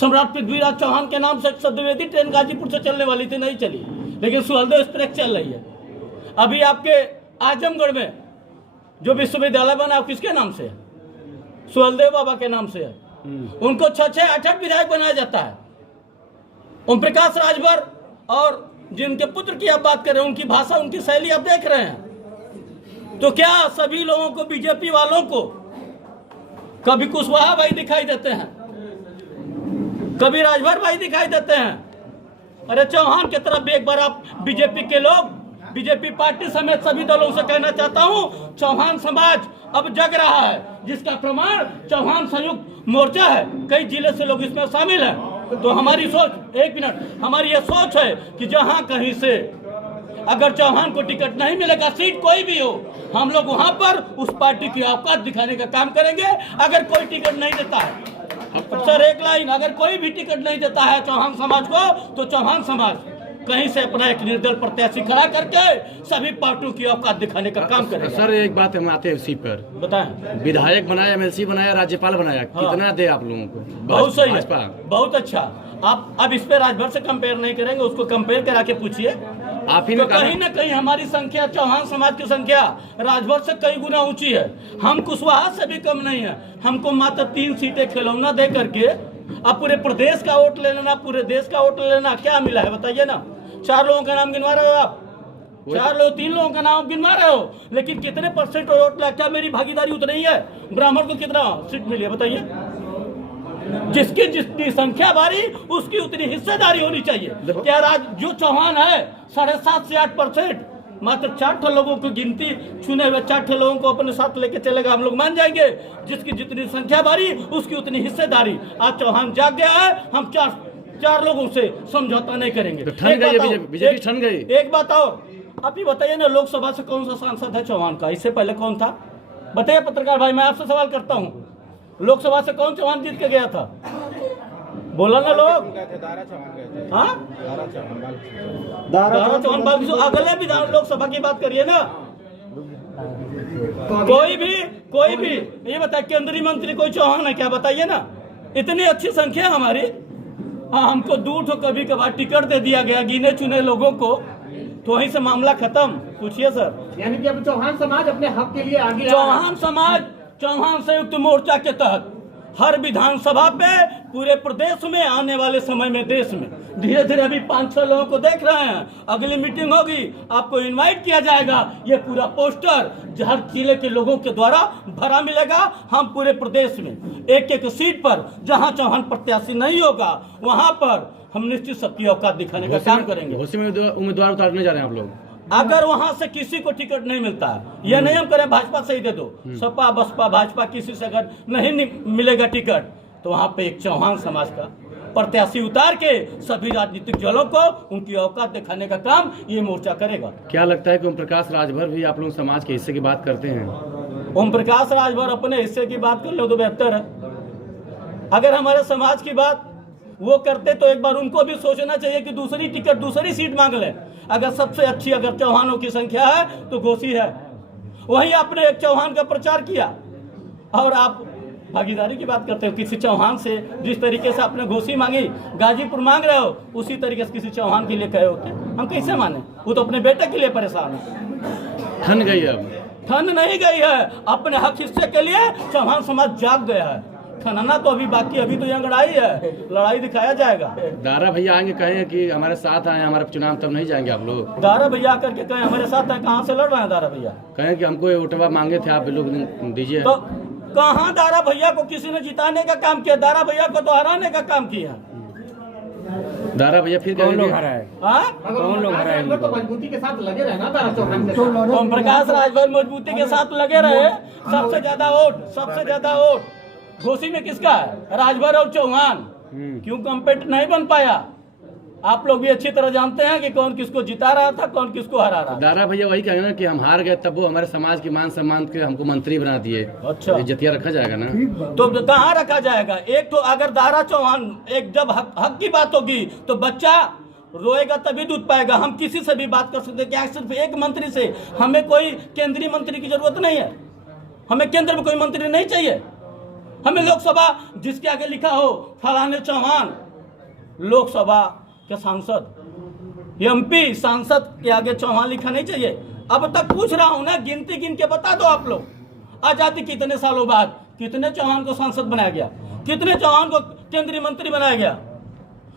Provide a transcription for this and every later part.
सम्राट पृथ्वीराज चौहान के नाम से सद्विवेदी ट्रेन गाजीपुर से चलने वाली थी, नहीं चली, लेकिन सुहेलदेव एक्सप्रेस चल रही है। अभी आपके आजमगढ़ में जो विश्वविद्यालय बना किसके नाम से है? सुहेलदेव बाबा के नाम से है। उनको 6-6, 8-8 विधायक बनाया जाता है। ओम प्रकाश राजभर और जिनके पुत्र की आप बात कर रहे हैं, उनकी भाषा, उनकी शैली आप देख रहे हैं। तो क्या सभी लोगों को, बीजेपी वालों को कभी कुशवाहा भाई दिखाई देते हैं, कभी राजभर भाई दिखाई देते हैं? अरे चौहान की तरफ एक बार आप बीजेपी के लोग, बीजेपी पार्टी समेत सभी दलों से कहना चाहता हूं, चौहान समाज अब जग रहा है, जिसका प्रमाण चौहान संयुक्त मोर्चा है। कई जिले से लोग इसमें शामिल हैं। तो हमारी सोच, एक मिनट, हमारी ये सोच है कि जहां कहीं से अगर चौहान को टिकट नहीं मिलेगा, सीट कोई भी हो, हम लोग वहां पर उस पार्टी की औकात दिखाने का काम करेंगे। अगर कोई टिकट नहीं देता है, सर एक लाइन, अगर कोई भी टिकट नहीं देता है चौहान समाज को, तो चौहान समाज कहीं से अपना एक निर्दल प्रत्याशी खड़ा करके सभी पार्टियों की औकात दिखाने का काम करेगा। सर एक बात हम आते हैं उसी पर, बताएं। विधायक बनाया, MLC बनाया, राज्यपाल बनाया, कितना दे आप लोगों को? बहुत सही है, बहुत अच्छा। आप अब इस पे राजभर से कंपेयर नहीं करेंगे, उसको कंपेयर करा के पूछिए। आप ही तो कहीं ना कहीं हमारी संख्या, चौहान समाज की संख्या राजभर से कई गुना ऊंची है। हम कुशवाहा से भी कम नहीं है। हमको मात्र 3 सीटें खिलौना दे करके अब पूरे प्रदेश का वोट ले लेना, पूरे देश का वोट ले लेना, क्या मिला है बताइए ना? 4 लोगों का नाम गिनवा रहे हो आप, 3 लोगों का नाम गिनवा रहे हो, लेकिन कितने % वोट लगता है? मेरी भागीदारी उतनी ही है। ब्राह्मण को कितना सीट मिली है बताइए? जिसकी जितनी संख्या बारी, उसकी उतनी हिस्सेदारी होनी चाहिए। क्या जो चौहान है 7.5 से 8%, मात्र 4 लोगों को गिनती, चुने हुए 4 लोगों को अपने साथ लेके चलेगा, हम लोग मान जाएंगे। जिसकी जितनी संख्या बारी, उसकी उतनी हिस्सेदारी। आज चौहान जाग गया है, हम 4 लोगों से समझौता नहीं करेंगे। तो बीजेपी ठन गई। एक बात और, आप ही बताइए ना, लोकसभा से कौन सा सांसद है चौहान का? इससे पहले कौन था बताइए? पत्रकार भाई, मैं आपसे सवाल करता हूँ, लोकसभा से कौन चौहान जीत के गया था? बोला ना लोग। हाँ, दारा चौहान बाबू। अगले विधान लोकसभा की बात करिए ना। कोई भी ये बताए, केंद्रीय मंत्री कोई चौहान है क्या? बताइए ना। इतनी अच्छी संख्या हमारी। हाँ, हमको दूर तो कभी कभार टिकट दे दिया गया गिने चुने लोगों को, तो वहीं से मामला खत्म। पूछिए सर। यानी कि अब चौहान समाज अपने हक के लिए आगे, चौहान समाज चौहान संयुक्त मोर्चा के तहत हर विधानसभा पे पूरे प्रदेश में, आने वाले समय में देश में धीरे धीरे अभी 5-6 लोगों को देख रहे हैं। अगली मीटिंग होगी, आपको इनवाइट किया जाएगा। ये पूरा पोस्टर हर जिले के लोगों के द्वारा भरा मिलेगा। हम पूरे प्रदेश में एक सीट पर जहां चौहान प्रत्याशी नहीं होगा, वहां पर हम निश्चित सबकी औकात दिखाने का काम करेंगे। उम्मीदवार उतारने जा रहे हैं आप लोग? अगर वहां से किसी को टिकट नहीं मिलता है, ये नहीं हम करें भाजपा से ही दे दो, सपा बसपा भाजपा किसी से अगर नहीं मिलेगा टिकट, तो वहां पे एक चौहान समाज का प्रत्याशी उतार के सभी राजनीतिक दलों को उनकी औकात दिखाने का काम ये मोर्चा करेगा। क्या लगता है कि ओम प्रकाश राजभर भी आप लोग समाज के हिस्से की बात करते हैं? ओम प्रकाश राजभर अपने हिस्से की बात कर लो तो बेहतर है। अगर हमारे समाज की बात वो करते तो एक बार उनको भी सोचना चाहिए कि दूसरी टिकट, दूसरी सीट मांग ले। अगर सबसे अच्छी अगर चौहानों की संख्या है तो घोसी है। वहीं आपने एक चौहान का प्रचार किया और आप भागीदारी की बात करते हो। किसी चौहान से जिस तरीके से आपने घोसी मांगी, गाजीपुर मांग रहे हो, उसी तरीके से किसी चौहान के लिए कहे होते, हम कैसे माने? वो तो अपने बेटे के लिए परेशान है। ठन गई, अब ठन नहीं गई है। अपने हक हिस्से के लिए चौहान समाज जाग गया है। ठनना तो अभी बाकी, अभी तो यहाँ लड़ाई है, लड़ाई दिखाया जाएगा। दारा भैया आएंगे, कहें कि हमारे साथ आए हमारे चुनाव, तब नहीं जाएंगे आप लोग? दारा भैया करके कहें हमारे साथ है, कहाँ से लड़ रहे हैं दारा भैया? कहें कि हमको वोटवा मांगे थे, आप लोग दीजिए। तो कहाँ दारा भैया को किसी ने जिताने का काम किया? दारा भैया को तो हराने का काम किया। दारा भैया फिर कौन लोग हराए? कौन लोग हराए? तो मजबूती के साथ लगे रहे ना दारा चौहान। ओम प्रकाश राजभर मजबूती के साथ लगे रहे। सबसे ज्यादा वोट घोसी में किसका है? राजभर और चौहान। क्यों कम्पेट नहीं बन पाया? आप लोग भी अच्छी तरह जानते हैं कि कौन किसको जिता रहा था, कौन किसको हरा रहा था। दारा भैया वही कहेंगे ना कि हम हार गए, तब वो हमारे समाज की मान सम्मान के हमको मंत्री बना दिए। अच्छा, इज्जतिया रखा जाएगा ना? तो कहाँ रखा जाएगा? एक तो अगर दारा चौहान, एक जब हक की बात होगी तो बच्चा रोएगा तभी दूध पाएगा। हम किसी से भी बात कर सकते हैं। क्या सिर्फ एक मंत्री से? हमें कोई केंद्रीय मंत्री की जरूरत नहीं है। हमें केंद्र में कोई मंत्री नहीं चाहिए। हमें लोकसभा जिसके आगे लिखा हो फलाने चौहान, लोकसभा के सांसद एमपी सांसद के आगे चौहान लिखा नहीं चाहिए। अब तक पूछ रहा हूं ना, गिनती गिन के बता दो आप लोग, आजादी कितने सालों बाद कितने चौहान को सांसद बनाया गया, कितने चौहान को केंद्रीय मंत्री बनाया गया।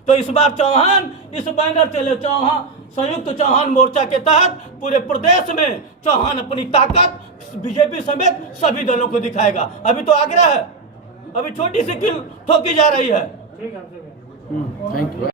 तो इस बार चौहान, इस बैनर चले चौहान, संयुक्त चौहान मोर्चा के तहत पूरे प्रदेश में चौहान अपनी ताकत बीजेपी समेत सभी दलों को दिखाएगा। अभी तो आग्रह है, अभी छोटी सी कील ठोकी जा रही है। ठीक है। Thank you.